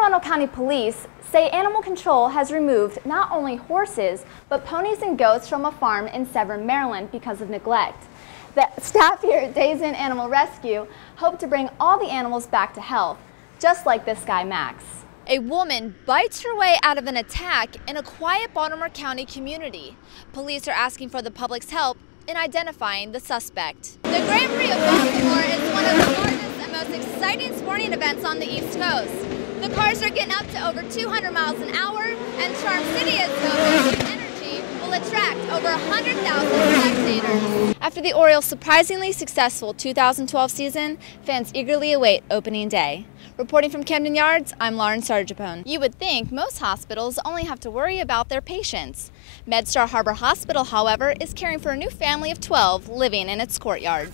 Arundel County Police say animal control has removed not only horses, but ponies and goats from a farm in Severn, Maryland because of neglect. The staff here at Days Inn Animal Rescue hope to bring all the animals back to health, just like this guy, Max. A woman bites her way out of an attack in a quiet Baltimore County community. Police are asking for the public's help in identifying the suspect. The Grand Prix of Baltimore is one of the largest and most exciting sporting events on the East Coast. The cars are getting up to over 200 miles an hour, and Charm City is hoping energy will attract over 100,000 spectators. After the Orioles' surprisingly successful 2012 season, fans eagerly await opening day. Reporting from Camden Yards, I'm Lauren Sarchiapone. You would think most hospitals only have to worry about their patients. MedStar Harbor Hospital, however, is caring for a new family of 12 living in its courtyard.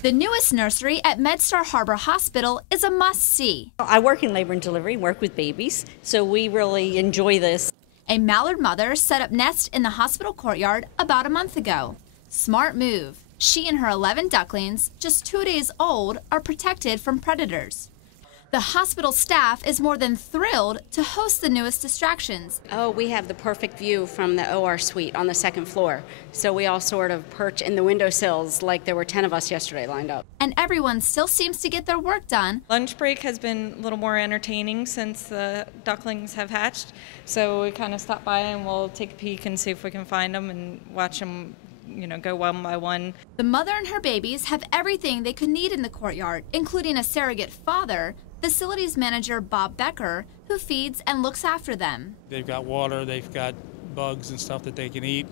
The newest nursery at MedStar Harbor Hospital is a must-see. I work in labor and delivery, work with babies, so we really enjoy this. A mallard mother set up nest in the hospital courtyard about a month ago. Smart move. She and her 11 ducklings, just 2 days old, are protected from predators. The hospital staff is more than thrilled to host the newest distractions. Oh, we have the perfect view from the OR suite on the second floor. So we all sort of perch in the windowsills like there were 10 of us yesterday lined up. And everyone still seems to get their work done. Lunch break has been a little more entertaining since the ducklings have hatched. So we kind of stop by and we'll take a peek and see if we can find them and watch them, go one by one. The mother and her babies have everything they could need in the courtyard, including a surrogate father, facilities manager Bob Becker, who feeds and looks after them. They've got water, they've got bugs and stuff that they can eat.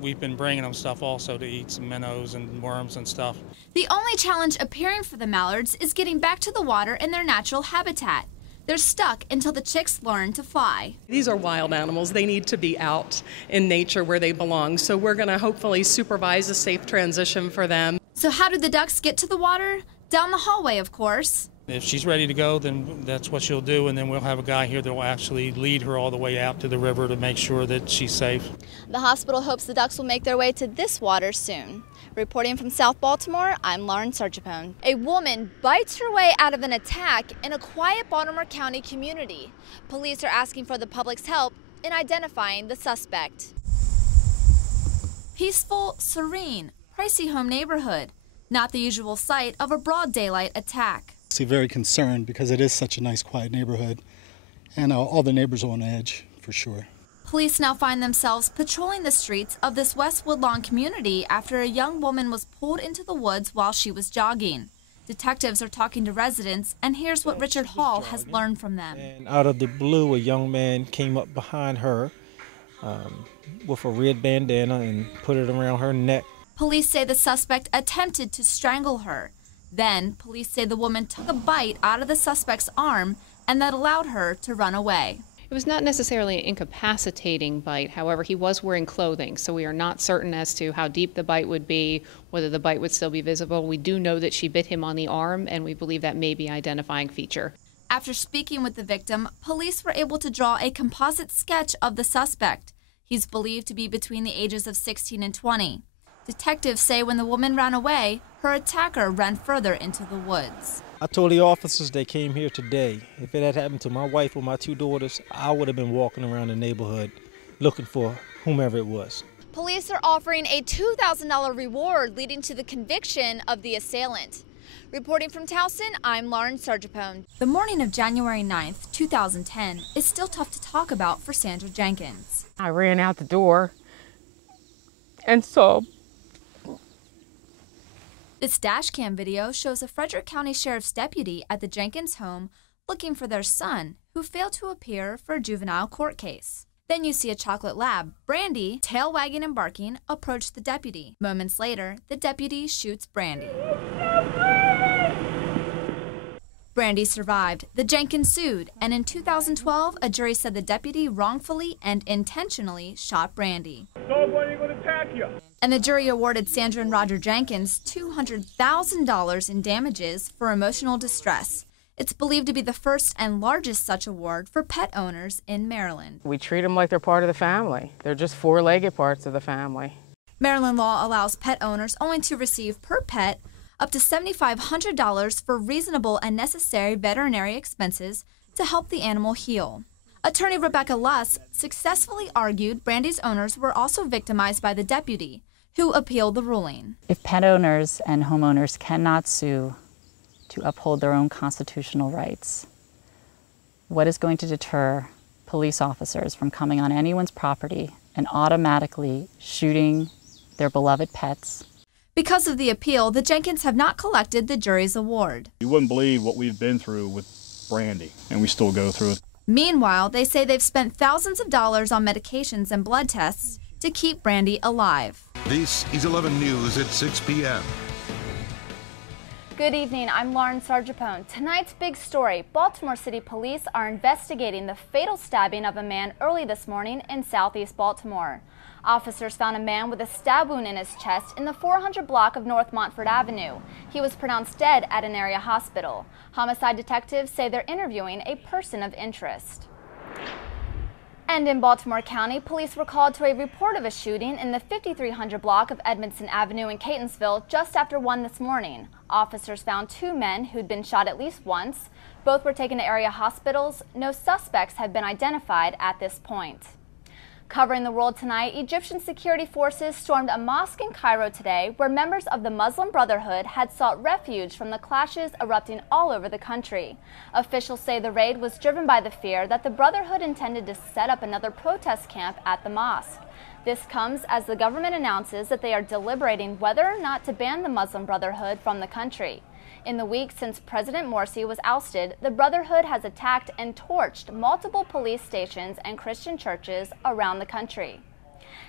We've been bringing them stuff also to eat, some minnows and worms and stuff. The only challenge appearing for the mallards is getting back to the water in their natural habitat. They're stuck until the chicks learn to fly. These are wild animals. They need to be out in nature where they belong. So we're going to hopefully supervise a safe transition for them. So how do the ducks get to the water? Down the hallway, of course. If she's ready to go, then that's what she'll do, and then we'll have a guy here that will actually lead her all the way out to the river to make sure that she's safe. The hospital hopes the ducks will make their way to this water soon. Reporting from South Baltimore, I'm Lauren Sarchiapone. A woman bites her way out of an attack in a quiet Baltimore County community. Police are asking for the public's help in identifying the suspect. Peaceful, serene, pricey home neighborhood. Not the usual sight of a broad daylight attack. Very concerned because it is such a nice, quiet neighborhood, and all the neighbors are on edge for sure. Police now find themselves patrolling the streets of this West Woodlawn community after a young woman was pulled into the woods while she was jogging. Detectives are talking to residents, and here's what Richard Hall has learned from them. And out of the blue, a young man came up behind her with a red bandana and put it around her neck. Police say the suspect attempted to strangle her. Then, police say the woman took a bite out of the suspect's arm, and that allowed her to run away. It was not necessarily an incapacitating bite. However, he was wearing clothing, so we are not certain as to how deep the bite would be, whether the bite would still be visible. We do know that she bit him on the arm, and we believe that may be an identifying feature. After speaking with the victim, police were able to draw a composite sketch of the suspect. He's believed to be between the ages of 16 and 20. Detectives say when the woman ran away, her attacker ran further into the woods. I told the officers they came here today. If it had happened to my wife or my 2 daughters, I would have been walking around the neighborhood looking for whomever it was. Police are offering a $2,000 reward leading to the conviction of the assailant. Reporting from Towson, I'm Lauren Sarchiapone. The morning of January 9th, 2010 is still tough to talk about for Sandra Jenkins. I ran out the door and saw. This dash cam video shows a Frederick County Sheriff's deputy at the Jenkins home looking for their son, who failed to appear for a juvenile court case. Then you see a chocolate lab, Brandy, tail wagging and barking, approach the deputy. Moments later, the deputy shoots Brandy. Brandy survived. The Jenkins sued, and in 2012, a jury said the deputy wrongfully and intentionally shot Brandy. Nobody gonna attack you. And the jury awarded Sandra and Roger Jenkins $200,000 in damages for emotional distress. It's believed to be the first and largest such award for pet owners in Maryland. We treat them like they're part of the family. They're just four-legged parts of the family. Maryland law allows pet owners only to receive per pet up to $7,500 for reasonable and necessary veterinary expenses to help the animal heal. Attorney Rebecca Luss successfully argued Brandy's owners were also victimized by the deputy, who appealed the ruling. If pet owners and homeowners cannot sue to uphold their own constitutional rights, what is going to deter police officers from coming on anyone's property and automatically shooting their beloved pets? Because of the appeal, the Jenkins have not collected the jury's award. You wouldn't believe what we've been through with Brandy, and we still go through it. Meanwhile, they say they've spent thousands of dollars on medications and blood tests to keep Brandy alive. This is 11 News at 6 p.m. Good evening, I'm Lauren Sarchiapone. Tonight's big story, Baltimore City Police are investigating the fatal stabbing of a man early this morning in southeast Baltimore. Officers found a man with a stab wound in his chest in the 400 block of North Montford Avenue. He was pronounced dead at an area hospital. Homicide detectives say they're interviewing a person of interest. And in Baltimore County, police were called to a report of a shooting in the 5300 block of Edmondson Avenue in Catonsville just after 1 this morning. Officers found 2 men who'd been shot at least once. Both were taken to area hospitals. No suspects have been identified at this point. Covering the world tonight, Egyptian security forces stormed a mosque in Cairo today where members of the Muslim Brotherhood had sought refuge from the clashes erupting all over the country. Officials say the raid was driven by the fear that the Brotherhood intended to set up another protest camp at the mosque. This comes as the government announces that they are deliberating whether or not to ban the Muslim Brotherhood from the country. In the week since President Morsi was ousted, the Brotherhood has attacked and torched multiple police stations and Christian churches around the country.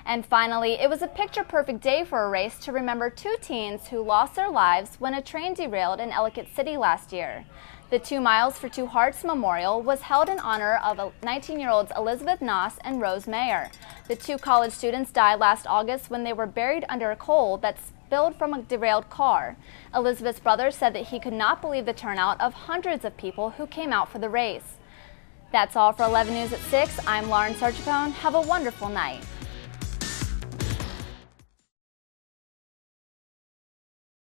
And finally, it was a picture-perfect day for a race to remember 2 teens who lost their lives when a train derailed in Ellicott City last year. The 2 Miles for 2 Hearts Memorial was held in honor of 19-year-olds Elizabeth Noss and Rose Mayer. The 2 college students died last August when they were buried under a coal that spilled from a derailed car. Elizabeth's brother said that he could not believe the turnout of hundreds of people who came out for the race. That's all for 11 News at 6. I'm Lauren Sarchiapone. Have a wonderful night.